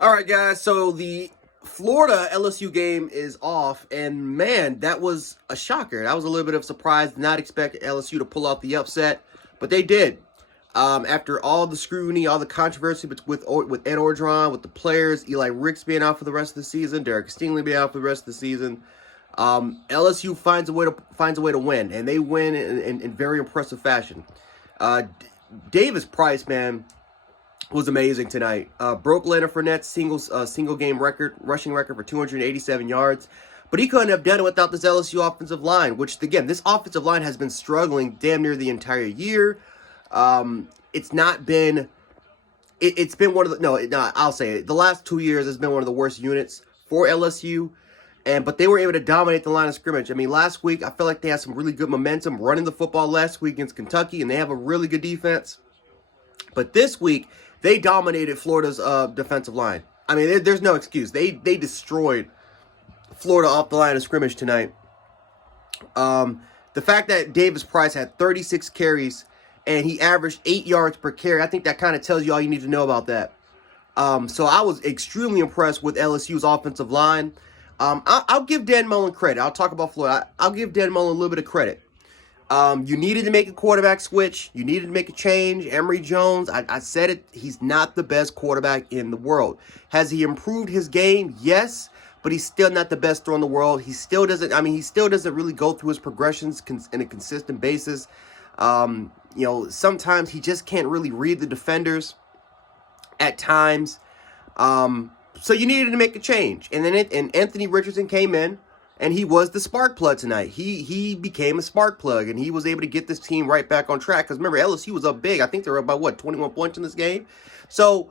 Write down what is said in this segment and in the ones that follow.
All right, guys. So the Florida LSU game is off, and man, that was a shocker. That was a little bit of a surprise. Did not expect LSU to pull off the upset, but they did. After all the scrutiny, all the controversy with Ed Orgeron, with the players, Eli Ricks being out for the rest of the season, Derek Stingley being out for the rest of the season, LSU finds a way to win, and they win in very impressive fashion. Davis Price, man, was amazing tonight. Broke Leonard Fournette's single game rushing record for 287 yards. But he couldn't have done it without this LSU offensive line, which, again, this offensive line has been struggling damn near the entire year. It's not been... It's been one of the... No, I'll say it. The last 2 years has been one of the worst units for LSU. But they were able to dominate the line of scrimmage. I mean, last week, I feel like they had some really good momentum running the football last week against Kentucky, and they have a really good defense. But this week, they dominated Florida's defensive line. I mean, there's no excuse. They destroyed Florida off the line of scrimmage tonight. The fact that Davis Price had 36 carries and he averaged 8 yards per carry, I think that kind of tells you all you need to know about that. So I was extremely impressed with LSU's offensive line. I'll give Dan Mullen credit. I'll talk about Florida. I'll give Dan Mullen a little bit of credit. You needed to make a quarterback switch. You needed to make a change. Emory Jones, I said it, he's not the best quarterback in the world. Has he improved his game? Yes, but he's still not the best thrower in the world. He still doesn't really go through his progressions in a consistent basis. Sometimes he just can't really read the defenders at times. So you needed to make a change. And then Anthony Richardson came in. And he was the spark plug tonight. He became a spark plug, and he was able to get this team right back on track. Because remember, LSU was up big. I think they were up by, 21 points in this game? So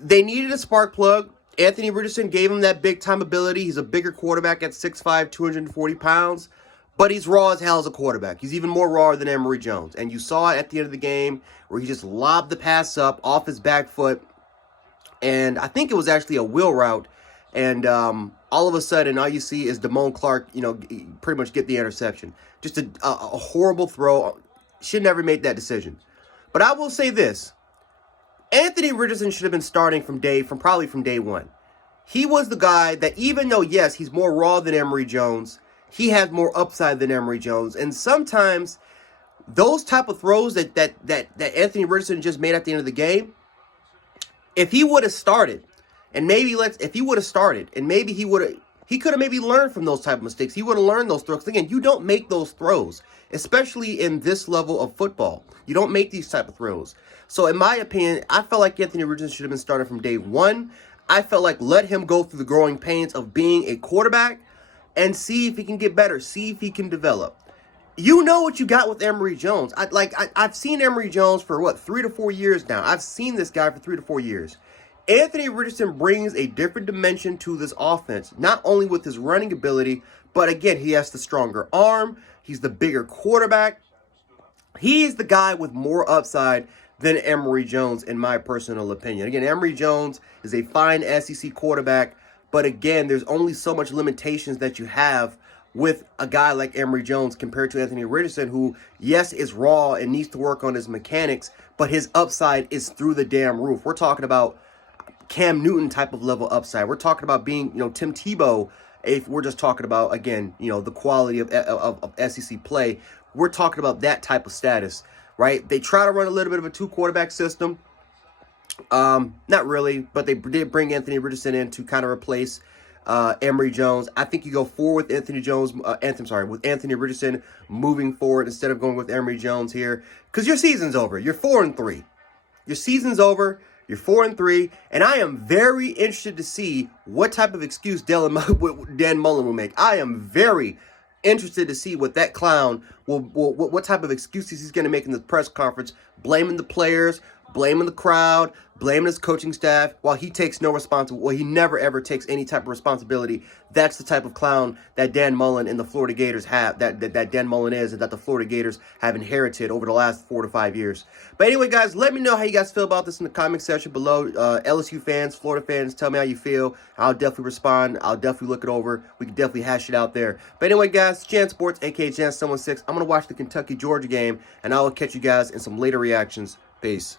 they needed a spark plug. Anthony Richardson gave him that big-time ability. He's a bigger quarterback at 6'5", 240 pounds. But he's raw as hell as a quarterback. He's even more raw than Emory Jones. And you saw it at the end of the game where he just lobbed the pass up off his back foot. And I think it was actually a wheel route. And all of a sudden, all you see is Damone Clark, pretty much get the interception. Just a horrible throw. Should never make that decision. But I will say this. Anthony Richardson should have been starting probably from day one. He was the guy that, even though, yes, he's more raw than Emory Jones, he has more upside than Emory Jones. And sometimes those type of throws that Anthony Richardson just made at the end of the game, if he would have started, and maybe he could have maybe learned from those type of mistakes. He would have learned those throws. Again, you don't make those throws, especially in this level of football. You don't make these type of throws. So in my opinion, I felt like Anthony Richardson should have been started from day one. I felt like let him go through the growing pains of being a quarterback and see if he can get better, see if he can develop. You know what you got with Emory Jones. I've seen Emory Jones for 3 to 4 years now. I've seen this guy for 3 to 4 years. Anthony Richardson brings a different dimension to this offense, not only with his running ability, but again, he has the stronger arm. He's the bigger quarterback. He's the guy with more upside than Emory Jones, in my personal opinion. Again, Emory Jones is a fine SEC quarterback, but again, there's only so much limitations that you have with a guy like Emory Jones compared to Anthony Richardson, who, yes, is raw and needs to work on his mechanics, but his upside is through the damn roof. We're talking about Cam Newton type of level upside. We're talking about being, Tim Tebow. If we're just talking about, again, the quality of SEC play, we're talking about that type of status, right? They try to run a little bit of a 2-quarterback system. Not really, but they did bring Anthony Richardson in to kind of replace Emory Jones. I think you go forward with with Anthony Richardson moving forward instead of going with Emory Jones here, because your season's over. You're 4-3. Your season's over. You're 4-3, and I am very interested to see what type of excuse Dan Mullen will make. I am very interested to see what that clown what type of excuses he's going to make in the press conference, blaming the players, blaming the crowd, blaming his coaching staff, while he takes no responsibility. Well, he never, ever takes any type of responsibility. That's the type of clown that Dan Mullen and the Florida Gators have, that Dan Mullen is, and that the Florida Gators have inherited over the last 4 to 5 years. But anyway, guys, let me know how you guys feel about this in the comment section below. LSU fans, Florida fans, tell me how you feel. I'll definitely respond. I'll definitely look it over. We can definitely hash it out there. But anyway, guys, Jan Sports, aka Jan716. I'm going to watch the Kentucky-Georgia game, and I will catch you guys in some later reactions. Peace.